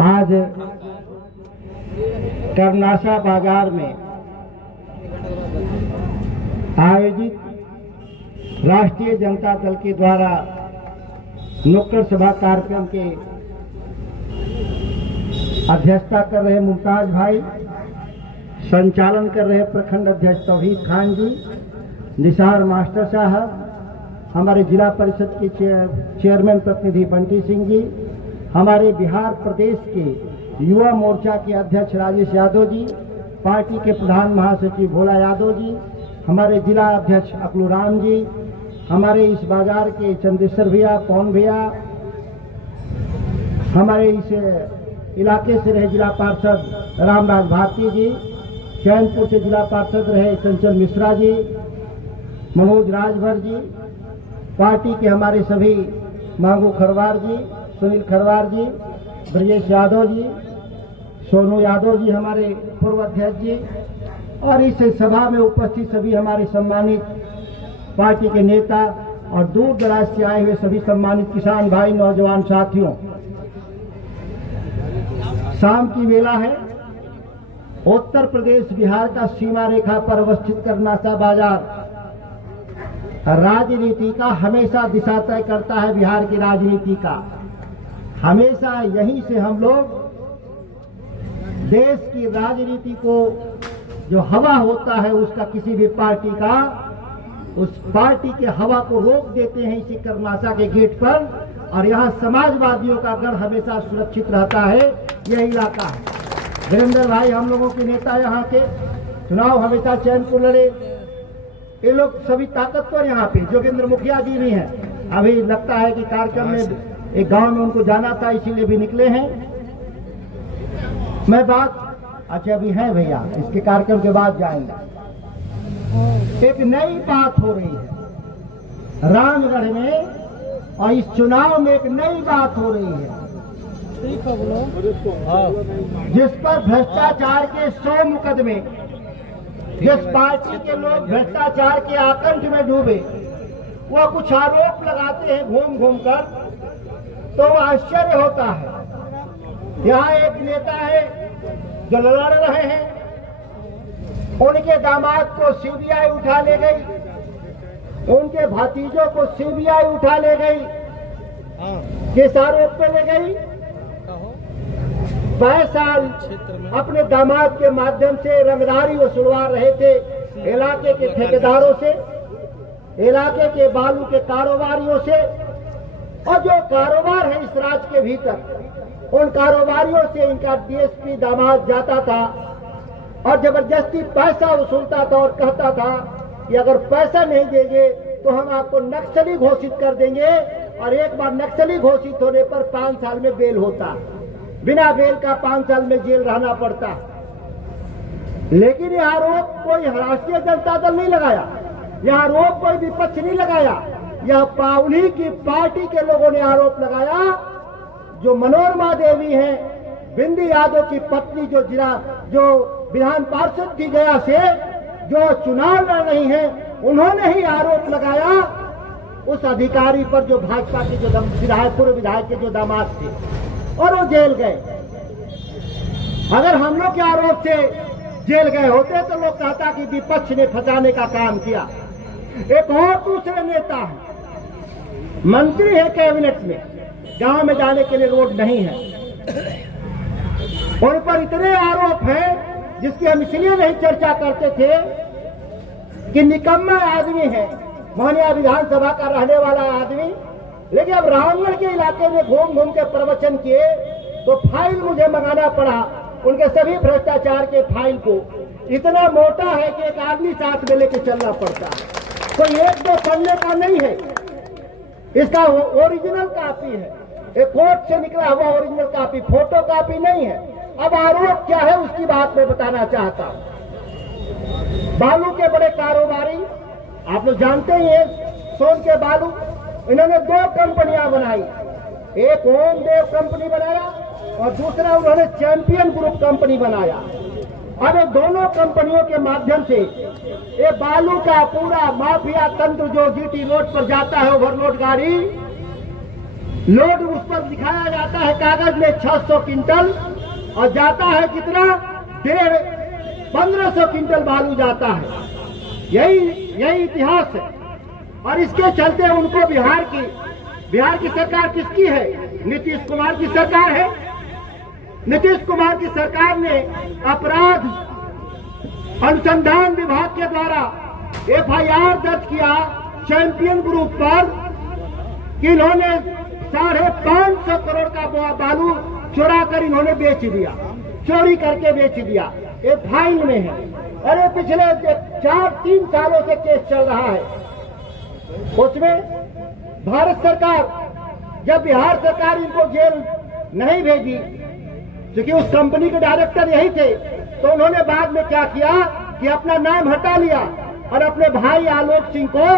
आज कर्नासा बाजार में आयोजित राष्ट्रीय जनता दल के द्वारा नुक्कड़ सभा कार्यक्रम के अध्यक्षता कर रहे मुमताज भाई, संचालन कर रहे प्रखंड अध्यक्ष तौहीद खान जी, निसार मास्टर साहब, हमारे जिला परिषद के चेयरमैन प्रतिनिधि बंटी सिंह जी, हमारे बिहार प्रदेश के युवा मोर्चा के अध्यक्ष राजेश यादव जी, पार्टी के प्रधान महासचिव भोला यादव जी, हमारे जिला अध्यक्ष अकलू राम जी, हमारे इस बाजार के चंदेश्वर भैया, पवन भैया, हमारे इस इलाके से रहे जिला पार्षद रामराज भारती जी, चैनपुर से जिला पार्षद रहे चंचल मिश्रा जी, मनोज राजभर जी, पार्टी के हमारे सभी मांगू खरवार जी, सुनील खरवार जी, ब्रजेश यादव जी, सोनू यादव जी, हमारे पूर्व अध्यक्ष जी, और इस सभा में उपस्थित सभी हमारे सम्मानित पार्टी के नेता और दूर दराज से आए हुए सभी सम्मानित किसान भाई, नौजवान साथियों, शाम की वेला है। उत्तर प्रदेश बिहार का सीमा रेखा पर अवस्थित कर्नासा बाजार राजनीति का हमेशा दिशा तय करता है। बिहार की राजनीति का हमेशा यहीं से हम लोग देश की राजनीति को जो हवा होता है उसका, किसी भी पार्टी का, उस पार्टी के हवा को रोक देते हैं इसी कर्नासा के गेट पर। और यहाँ समाजवादियों का गढ़ हमेशा सुरक्षित रहता है। यह इलाका है। वीरेंद्र भाई हम लोगों के नेता, यहाँ के चुनाव हमेशा चैनपुर लड़े। ये लोग सभी ताकतवर यहाँ पे, जोगेंद्र मुखिया जी भी हैं। अभी लगता है कि कार्यक्रम में एक गांव में उनको जाना था, इसीलिए भी निकले हैं। मैं बात अच्छा अभी है भैया, इसके कार्यक्रम के बाद जाएंगे। एक नई बात हो रही है रामगढ़ में, और इस चुनाव में एक नई बात हो रही है जिस पर भ्रष्टाचार के 100 मुकदमे, जिस पार्टी के लोग भ्रष्टाचार के आकंठ में डूबे, वो कुछ आरोप लगाते हैं घूम घूम कर, तो आश्चर्य होता है। यहाँ एक नेता है जो लड़ रहे हैं, उनके दामाद को सीबीआई उठा ले गई, उनके भतीजों को सीबीआई उठा ले गई, किस आरोप पे ले गई? 22 साल अपने दामाद के माध्यम से रंगदारी वसूलवा रहे थे इलाके के ठेकेदारों से, इलाके के बालू के कारोबारियों से। और जो कारोबार है इस राज्य के भीतर, उन कारोबारियों से इनका डीएसपी दामाद जाता था और जबरदस्ती पैसा वसूलता था और कहता था कि अगर पैसा नहीं देंगे तो हम आपको नक्सली घोषित कर देंगे। और एक बार नक्सली घोषित होने पर 5 साल में बेल होता, बिना बेल का 5 साल में जेल रहना पड़ता। लेकिन यह आरोप कोई राष्ट्रीय जनता दल नहीं लगाया, यह आरोप कोई विपक्ष नहीं लगाया, यह उन्हीं की पार्टी के लोगों ने आरोप लगाया जो मनोरमा देवी हैं, बिंदी यादव की पत्नी, जो विधान पार्षद थी गया से, जो चुनाव लड़ रही हैं, उन्होंने ही आरोप लगाया उस अधिकारी पर जो भाजपा के जो पूर्व विधायक के जो दामाद थे, और वो जेल गए। अगर हम लोग के आरोप से जेल गए होते तो लोग कहता कि विपक्ष ने फंसाने का काम किया। एक और दूसरे नेता है, मंत्री है कैबिनेट में, गांव में जाने के लिए रोड नहीं है, उन पर इतने आरोप हैं जिसकी हम इसलिए नहीं चर्चा करते थे कि निकम्मा आदमी है, मोहनिया विधानसभा का रहने वाला आदमी। लेकिन अब रामगढ़ के इलाके में घूम घूम के प्रवचन किए तो फाइल मुझे मंगाना पड़ा, उनके सभी भ्रष्टाचार के फाइल को। इतना मोटा है कि एक आदमी साथ में लेके चलना पड़ता है, कोई 1-2 पन्ने का नहीं है, इसका ओरिजिनल कॉपी है, एक कोर्ट से निकला हुआ ओरिजिनल कॉपी, फोटो कॉपी नहीं है। अब आरोप क्या है उसकी बात मैं बताना चाहता हूं। बालू के बड़े कारोबारी, आप लोग जानते ही हैं, सोन के बालू, इन्होंने 2 कंपनियां बनाई, एक ओम देव कंपनी बनाया और दूसरा उन्होंने चैंपियन ग्रुप कंपनी बनाया। अब ये दोनों कंपनियों के माध्यम से ये बालू का पूरा माफिया तंत्र जो जीटी रोड पर जाता है, ओवरलोड गाड़ी, लोड उस पर पर दिखाया जाता है कागज में 600 क्विंटल और जाता है कितना 1500 क्विंटल बालू जाता है। यही इतिहास है। और इसके चलते उनको बिहार की सरकार किसकी है? नीतीश कुमार की सरकार है। नीतीश कुमार की सरकार ने अपराध अनुसंधान विभाग के द्वारा FIR दर्ज किया चैंपियन ग्रुप पर कि इन्होंने 550 करोड़ का बालू चुरा कर इन्होंने बेच दिया, चोरी करके बेच दिया। ये फाइल में है और ये पिछले 4-3 सालों से केस चल रहा है। उसमें भारत सरकार, जब बिहार सरकार इनको जेल नहीं भेजी, क्योंकि उस कंपनी के डायरेक्टर यही थे, तो उन्होंने बाद में क्या किया कि अपना नाम हटा लिया और अपने भाई आलोक सिंह को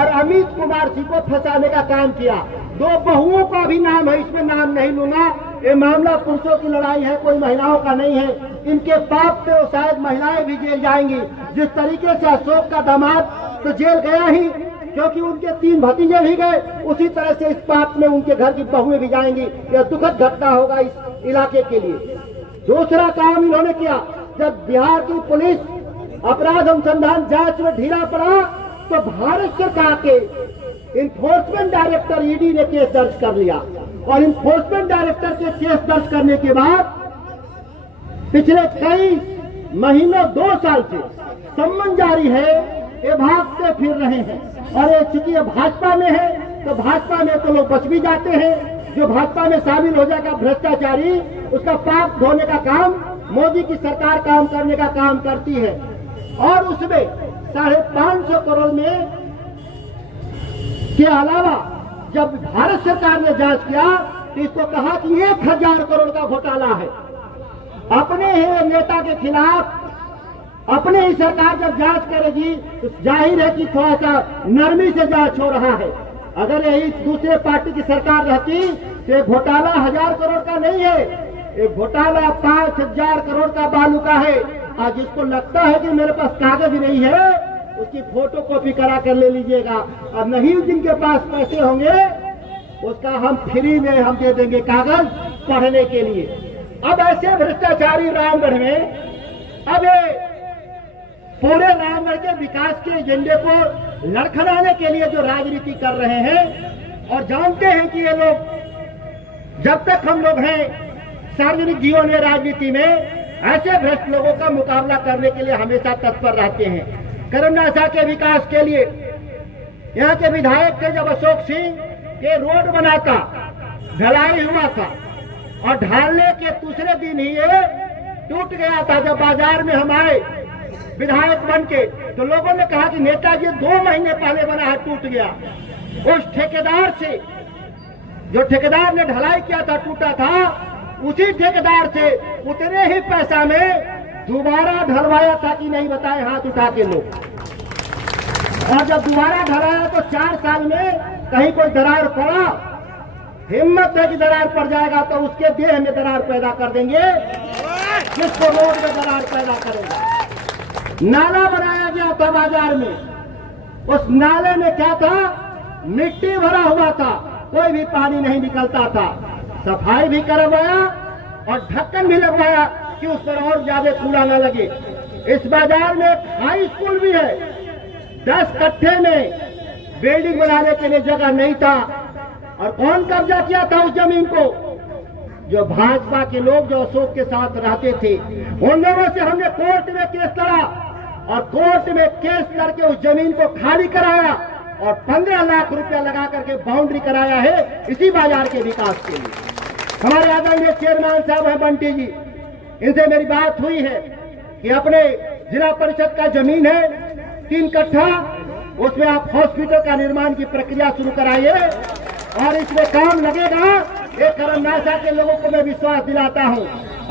और अमित कुमार सिंह को फंसाने का काम किया। 2 बहुओं का भी नाम है, इसमें नाम नहीं लूंगा। ये मामला पुरुषों की लड़ाई है, कोई महिलाओं का नहीं है। इनके पाप से शायद महिलाएं भी जेल जाएंगी। जिस तरीके से अशोक का दामाद तो जेल गया ही, क्योंकि उनके 3 भतीजे भी गए, उसी तरह से इस पाप में उनके घर की बहुएं भी जाएंगी। यह दुखद घटना होगा इस इलाके के लिए। दूसरा काम इन्होंने किया, जब बिहार की पुलिस अपराध अनुसंधान जांच में ढीला पड़ा तो भारत सरकार के इन्फोर्समेंट डायरेक्टर ED ने केस दर्ज कर लिया और इन्फोर्समेंट डायरेक्टर के केस दर्ज करने के बाद पिछले कई महीनों 2 साल से सम्मन जारी है, ये भागते फिर रहे हैं। और ये चूंकि ये भाजपा में है तो भाजपा में तो लोग बच भी जाते हैं। जो भाजपा में शामिल हो जाएगा भ्रष्टाचारी, उसका पाप धोने का काम मोदी की सरकार काम करने का काम करती है। और उसमें 550 करोड़ में के अलावा जब भारत सरकार ने जांच किया तो इसको कहा कि 1000 करोड़ का घोटाला है। अपने ही नेता के खिलाफ अपने ही सरकार जब जांच करेगी तो जाहिर है कि थोड़ा सा नरमी से जांच हो रहा है। अगर यही दूसरे पार्टी की सरकार रहती तो ये घोटाला 1000 करोड़ का नहीं है, ये घोटाला 5000 करोड़ का बालू का है। आज जिसको लगता है कि मेरे पास कागज नहीं है, उसकी फोटो कॉपी करा कर ले लीजिएगा। और नहीं जिनके पास पैसे होंगे उसका हम फ्री में हम दे देंगे कागज पढ़ने के लिए। अब ऐसे भ्रष्टाचारी रामगढ़ में अब पूरे रामगढ़ के विकास के एजेंडे को लड़खड़ाने के लिए जो राजनीति कर रहे हैं और जानते हैं कि ये लोग जब तक हम लोग हैं सार्वजनिक जीवन में राजनीति में ऐसे भ्रष्ट लोगों का मुकाबला करने के लिए हमेशा तत्पर रहते हैं। करमनासा के विकास के लिए यहाँ के विधायक थे जब अशोक सिंह, के रोड बना था, ढलाई हुआ था और ढालने के दूसरे दिन ही ये टूट गया था। जब बाजार में हम आए विधायक बन के तो लोगों ने कहा कि नेताजी 2 महीने पहले बना है, टूट गया। उस ठेकेदार से, जो ठेकेदार ने ढलाई किया था, टूटा था, उसी ठेकेदार से उतने ही पैसा में दोबारा ढलवाया था कि नहीं बताए हाथ उठा के लोग। और जब दोबारा ढलाया तो 4 साल में कहीं कोई दरार पड़ा, हिम्मत है कि दरार पड़ जाएगा तो उसके देह में दरार पैदा कर देंगे, जिसको रोड में दरार पैदा करेगा। नाला बनाया गया था बाजार में, उस नाले में क्या था, मिट्टी भरा हुआ था, कोई भी पानी नहीं निकलता था। सफाई भी करवाया और ढक्कन भी लगवाया कि उस पर और ज्यादा कूड़ा न लगे। इस बाजार में एक हाई स्कूल भी है, 10 कट्ठे में बिल्डिंग बनाने के लिए जगह नहीं था। और कौन कब्जा किया था उस जमीन को? जो भाजपा के लोग जो अशोक के साथ रहते थे, उन लोगों से हमने कोर्ट में केस लड़ा और कोर्ट में केस लड़के उस जमीन को खाली कराया और 15 लाख रुपया लगा करके बाउंड्री कराया है इसी बाजार के विकास के लिए। हमारे आदरणीय चेयरमैन साहब हैं बंटी जी, इनसे मेरी बात हुई है कि अपने जिला परिषद का जमीन है 3 कट्ठा, उसमें आप हॉस्पिटल का निर्माण की प्रक्रिया शुरू कराइए और इसमें काम लगेगा। एक करमनासा के लोगों को मैं विश्वास दिलाता हूं।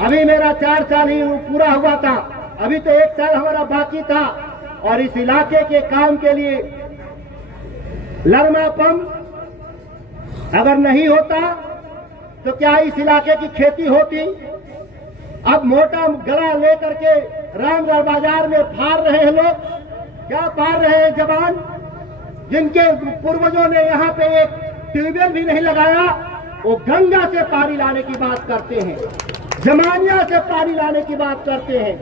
अभी मेरा 4 साल ही पूरा हुआ था, अभी तो 1 साल हमारा बाकी था। और इस इलाके के काम के लिए लरमा पंप अगर नहीं होता तो क्या इस इलाके की खेती होती? अब मोटा गला लेकर के रामगढ़ बाजार में फाड़ रहे हैं लोग। क्या फाड़ रहे हैं? जवान जिनके पूर्वजों ने यहाँ पे एक ट्यूबवेल भी नहीं लगाया, वो गंगा से पानी लाने की बात करते हैं, जमानिया से पानी लाने की बात करते हैं।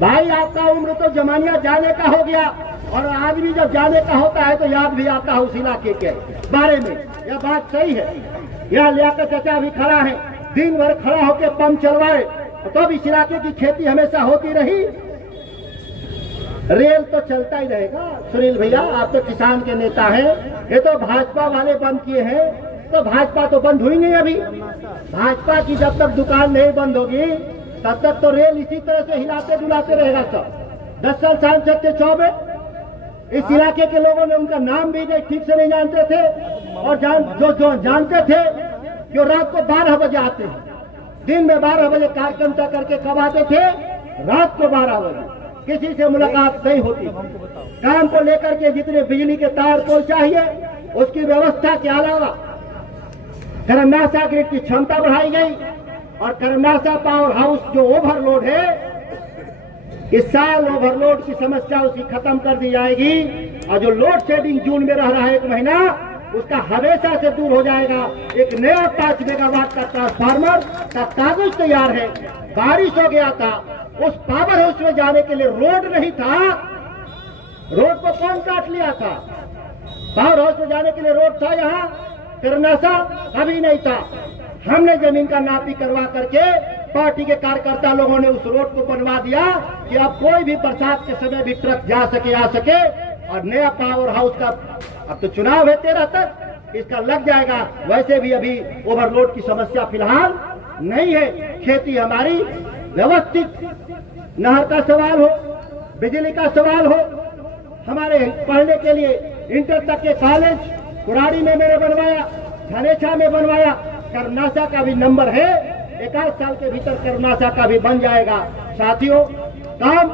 भाई आपका उम्र तो जमानिया जाने का हो गया, और आदमी जब जाने का होता है तो याद भी आता है उस इलाके के बारे में। यह बात सही है। यहाँ लियाकत चाचा भी खड़ा है, दिन भर खड़ा होकर पंप चलवाए तो भी इस इलाके की खेती हमेशा होती रही। रेल तो चलता ही रहेगा। सुनील भैया, आप तो किसान के नेता हैं, ये तो भाजपा वाले बंद किए हैं, तो भाजपा तो बंद हुई नहीं अभी। भाजपा की जब तक दुकान नहीं बंद होगी तब तक तो रेल इसी तरह से हिलाते डुलाते रहेगा। सब 10 साल सांसद थे चौबे, इस इलाके के लोगों ने उनका नाम भी नहीं ठीक से नहीं जानते थे, और जो जानते थे जो रात को 12 बजे आते हैं, दिन में 12 बजे कार्यक्रम करके कब आते थे? रात को 12 बजे। किसी से मुलाकात नहीं होती। काम को लेकर के जितने बिजली के तार को चाहिए उसकी व्यवस्था के अलावा करमनासा ग्रिड की क्षमता बढ़ाई गई, और करमनासा पावर हाउस जो ओवरलोड है, इस साल ओवरलोड की समस्या उसकी खत्म कर दी जाएगी, और जो लोड शेडिंग जून में रह रहा है 1 महीना, उसका हमेशा से दूर हो जाएगा। एक नया 5 मेगावाट का ट्रांसफार्मर का कागज तैयार है। बारिश हो गया था, उस पावर हाउस में जाने के लिए रोड नहीं था। रोड को कौन काट लिया था? पावर हाउस में जाने के लिए रोड था, यहाँ करमनासा अभी नहीं था। हमने जमीन का नापी करवा करके पार्टी के कार्यकर्ता लोगों ने उस रोड को बनवा दिया कि अब कोई भी बरसात के समय भी ट्रक जा सके आ सके। और नया पावर हाउस का अब तो चुनाव है 13 तक, इसका लग जाएगा। वैसे भी अभी ओवरलोड की समस्या फिलहाल नहीं है। खेती हमारी व्यवस्थित, नहर का सवाल हो, बिजली का सवाल हो, हमारे पढ़ने के लिए इंटर तक के कॉलेज कुराड़ी में मैंने बनवाया, धनेछा में बनवाया। करमनासा का भी नंबर है, 1 आध साल के भीतर करमनासा का भी बन जाएगा। साथियों, काम